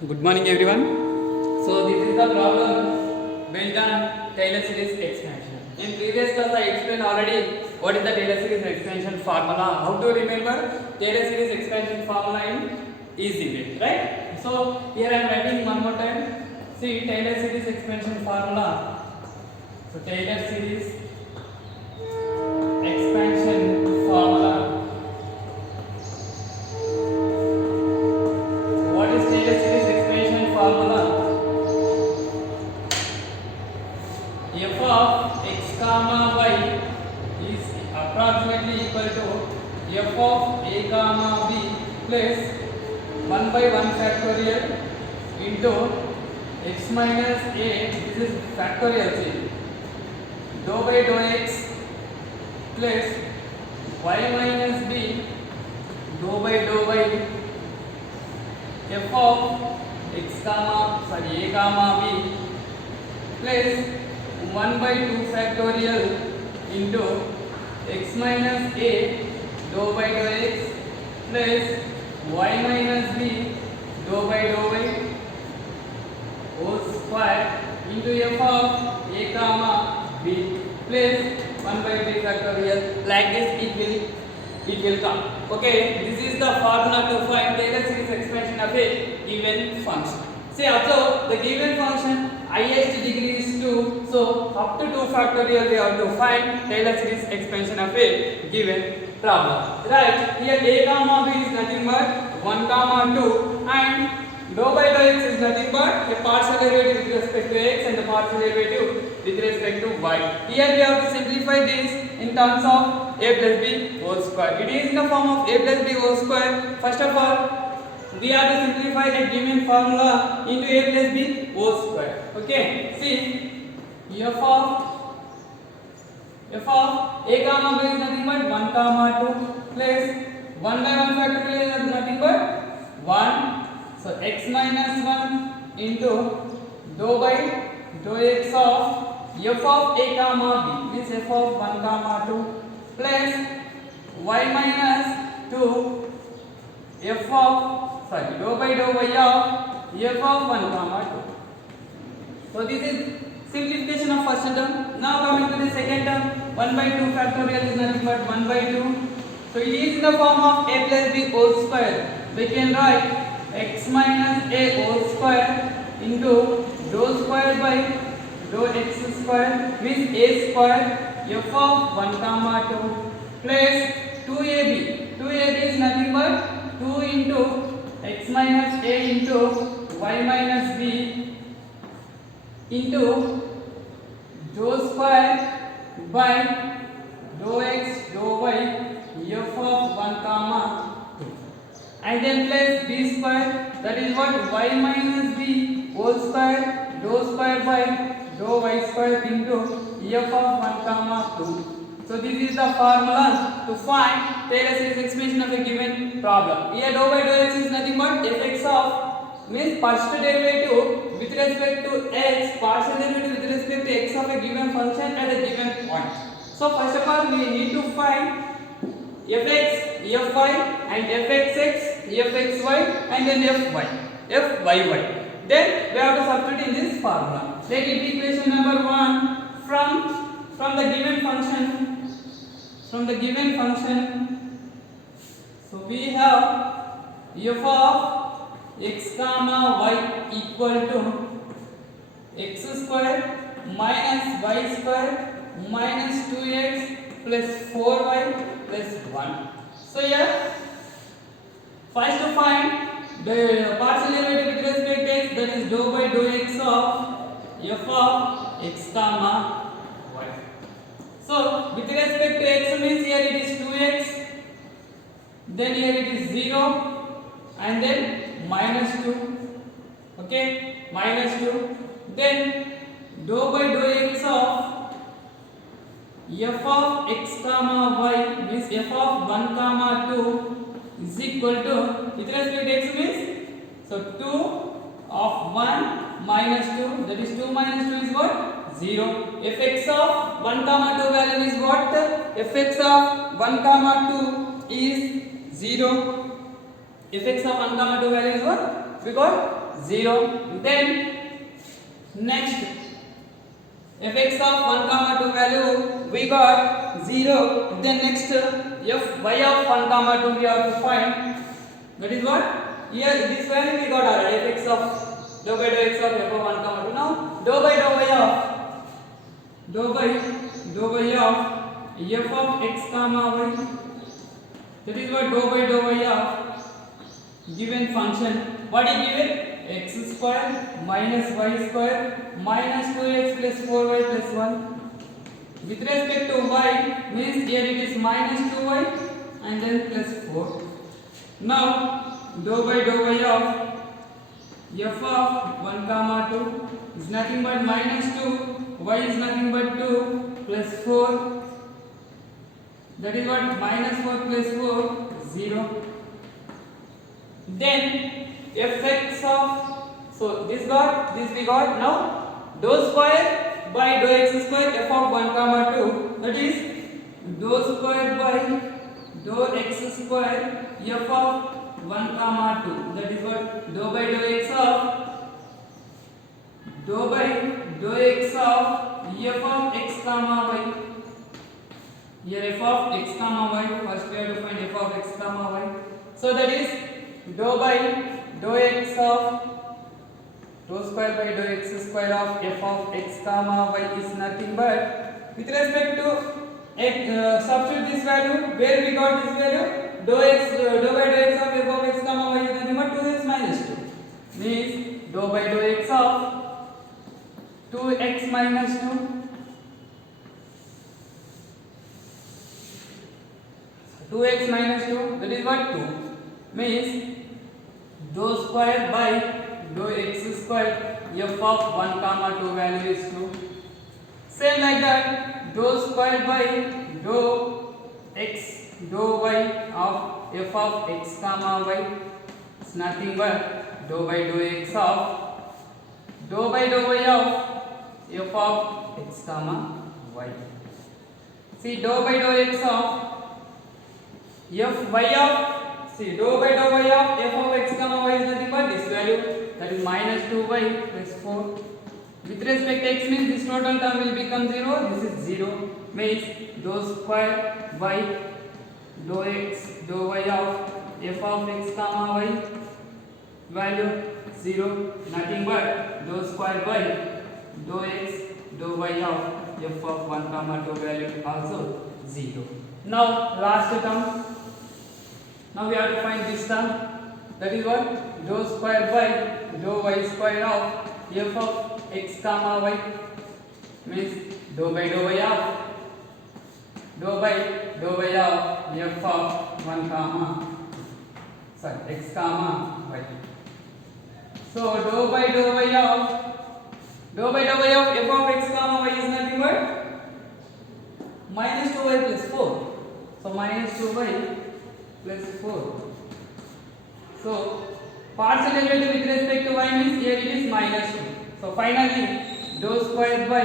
Good morning everyone. So this is the problem built on Taylor series expansion. In previous class I explained already what is the Taylor series expansion formula, how to remember Taylor series expansion formula in easy way, right? So here I am writing one more time. See Taylor series expansion formula. So Taylor series expansion formula. What is Taylor series expansion formula? F of x comma y is approximately equal to f of a comma b plus 1 by 1 factorial into x minus a, this is factorial thing, dou by dou x plus y minus b dou by dou y f of x comma a comma b plus 1 by 2 factorial into x minus a dou by dou x plus y minus b dou by dou y whole square into f of a comma b plus 1 by 3 factorial. Like this it will come. Okay, this is the formula to find Taylor series expansion of a given function. Say observe the given function highest degree is 2, so up to 2 factorial we have to find Taylor series expansion of a given problem. Right, here a comma b is nothing but 1 comma 2 and dou by dou x is nothing but a partial derivative with respect to x and the partial derivative with respect to y. Here we have to simplify this in terms of a plus b whole square. It is in the form of a plus b whole square. First of all, we have to simplify the given formula into a plus b whole square. Okay, see f of a comma b is nothing but 1 comma 2 plus 1 by 1 factorial is nothing but 1. So x minus 1 into dou by dou x of f of a comma b means f of 1 comma 2 plus y minus 2 f of dou by dou y of f of 1 comma 2. So this is simplification of first term. Now coming to the second term, 1 by 2 factorial is nothing but 1 by 2. So it is in the form of a plus b whole square. We can write x minus a whole square into dou square by dou x square means a square f of 1 comma 2 plus 2ab. 2ab is nothing but 2 into x minus a into y minus b into dou square by dou x dou y f of 1 comma 2 and then plus b square, that is what y minus b whole square dou square by dou y square into f of 1 comma 2. So this is the formula to find Taylor series expansion of a given problem. Here dou by dou x is nothing but fx of means first derivative with respect to x, partial derivative with respect to x of a given function at a given point. So first of all we need to find fx, fy and fxx, fxy and then fyy. Then we have to substitute in this formula. Take equation number 1 from the given function. From the given function, so we have f of x comma y equal to x square minus y square minus 2x plus 4y plus 1. So here first to find the partial derivative with respect to x, that is dou by dou x of f of x comma y. So with respect to x means here it is 2x, then here it is 0 and then minus 2. Okay, minus 2. Then dou by dou x of f of x comma y means f of 1 comma 2 is equal to, with respect to x means, so 2 of 1 minus 2, that is 2 minus 2 is what? 0. fx of 1 comma 2 value is what? fx of 1 comma 2 is 0. fx of 1 comma 2 value is what? We got 0. Then next fx of 1 comma 2 value we got 0. Then next fy of 1 comma 2 we have to find. That is what? Here this value we got already, fx of dou by dou x of f of 1 comma 2. Now dou by dou y of f of x comma y. That is what dou by dou y of given function. What is given? X square minus y square minus 2x plus 4y plus 1. With respect to y means here it is minus 2y and then plus 4. Now dou by dou y of f of 1 comma 2 is nothing but minus 2, y is nothing but 2 plus 4. That is what? Minus 4 plus 4 0. Then fx of, so this we got. Now dou square by dou x square f of 1 comma 2, that is dou square by dou x square f of 1 comma 2. That is what? Dou by dou x of f of x comma y. Here f of x comma y, first we have to find f of x comma y. So that is dou by dou x of dou square by dou x square of f of x comma y is nothing but, with respect to x, substitute this value. Where we got this value? Dou by dou x of f of x comma y is nothing but 2x minus 2. Means dou by dou x of 2x minus 2. 2x minus 2, that is what? 2. Means dou square by dou x square f of 1 comma 2 value is 2. Same like that, dou square by dou x dou y of f of x comma y is nothing but dou by dou x of dou by dou y of f of x comma y. See, dou by dou x of fy of, see, dou by dou y of f of x comma y is nothing but this value, that is minus 2y plus 4. With respect to x means this total term will become 0, this is 0. Means dou square by dou x dou y of f of x comma y value 0, nothing but dou square by dou x dou y of f of 1 comma 2 value also 0. Now last term. Now we have to find this term. That is what? Dou square by dou y square of f of x comma y. Means dou by dou y of f of 1 comma x comma y. So dou by dou y of f of x comma y is nothing but minus 2y plus 4. So minus 2y plus 4. So partial derivative with respect to y means here it is minus 2. So finally dou square by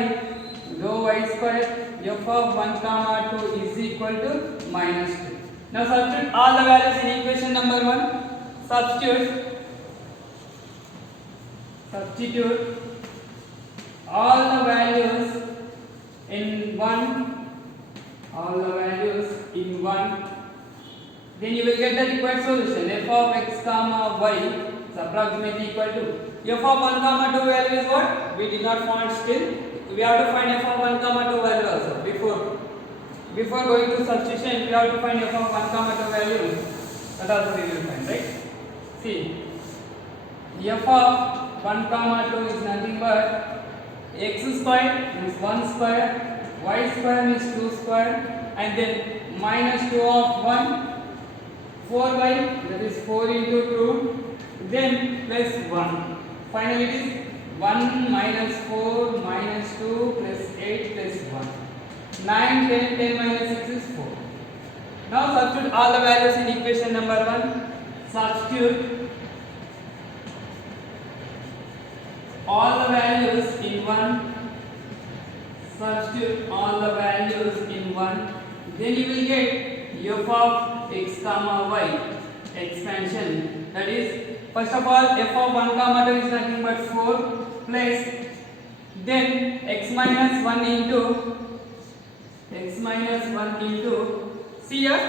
dou y square f of 1 comma 2 is equal to minus 2. Now substitute all the values in equation number 1. Substitute all the values in 1. Then you will get the required solution. F of x comma y is approximately equal to f of 1 comma 2 value is what? We did not find still. We have to find f of 1 comma 2 value also. Before going to substitution, we have to find f of 1 comma 2 value. That also we will find, right? See, f of 1 comma 2 is nothing but x square means 1 square, y square means 2 square, and then minus 2 of 1, 4y, that is 4 into 2, then plus 1. Finally it is 1 minus 4 minus 2 plus 8 plus 1. 9, 10, 10 minus 6 is 4. Now substitute all the values in equation number 1. Substitute all the values in 1. Substitute all the values in 1. Then you will get f of x comma y expansion, that is first of all f of 1 comma 2 is nothing but 4 plus then x minus 1 into see here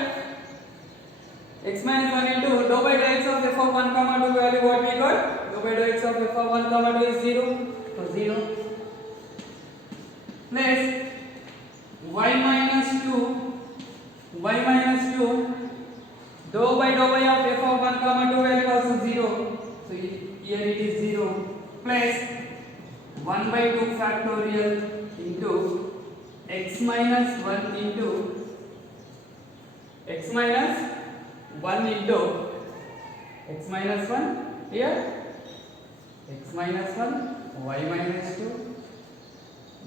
x minus 1 into dou by dou x of f of 1 comma 2 value what we got? Dou by dou x of f of 1 comma 2 is 0, so 0 plus y minus 2 dou by of f of 1 comma 2 value also 0, so here it is 0 plus 1 by 2 factorial into x minus 1 into x minus 1 here x minus 1 y minus 2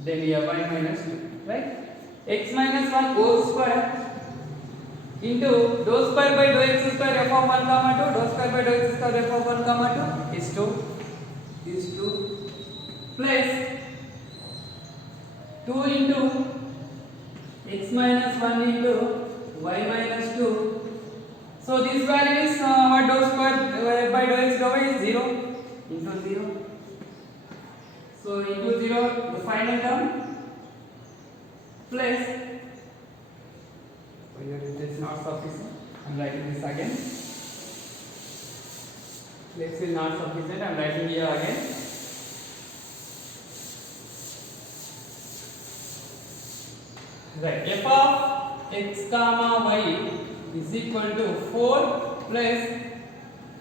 then here y minus 2, right? X minus 1 whole square into dou square by dou x square f of 1 comma 2 dou square by dou x square f of 1 comma 2 is 2 plus 2 into x minus 1 into y minus 2. So this value is what dou square by dou x dou y is 0 into 0. So into 0 the final term plus, so here it is not sufficient, I am writing this again, x is not sufficient, I am writing here again, right, f of x comma y is equal to 4 plus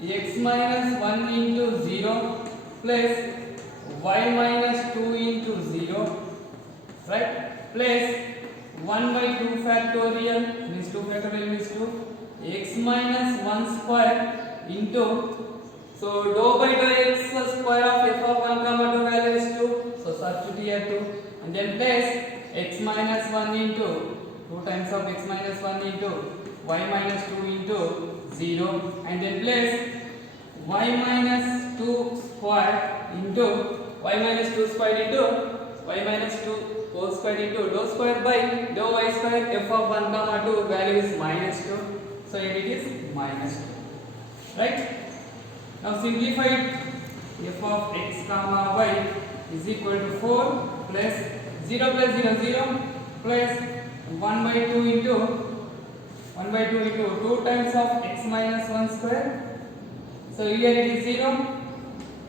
x minus 1 into 0 plus y minus 2 into 0, right, plus 1 by 2 factorial means 2 factorial means 2 x minus 1 square into, so dou by dou x square of f of 1 comma 2 value is 2, so substitute here 2 and then plus x minus 1 into 2 times of x minus 1 into y minus 2 into 0 and then plus y minus 2 square into y minus 2 square into y minus 2 whole square into dou square by dou y square f of 1 comma 2 value is minus 2, so here it is minus 2, right? Now simplified f of x comma y is equal to 4 plus 0 plus 0 0 plus 1 by 2 into 2 times of x minus 1 square, so here it is 0,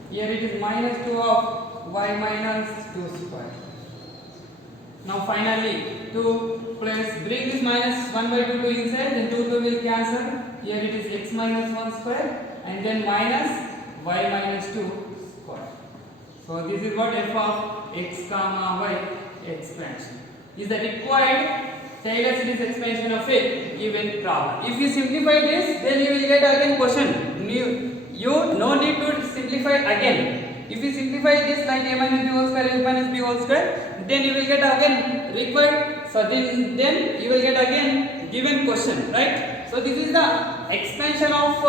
here it is minus 2 of y minus 2 square. Now finally 2 plus, bring this minus 1 by 2 to inside, then 2 will cancel, here it is x minus 1 square and then minus y minus 2 square. So this is what f of x comma y expansion is the required Taylor series expansion of a given problem. If you simplify this, then you will get again question. You no need to simplify again. If you simplify this like a minus b whole square, a minus b whole square, then you will get again required. So then you will get again given question, right? So this is the expansion of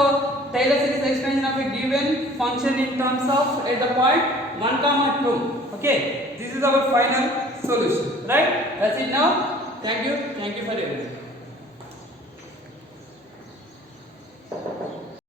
Taylor series expansion of a given function in terms of at the point 1 comma 2. Okay, this is our final solution, right? That's it now. Thank you for everything.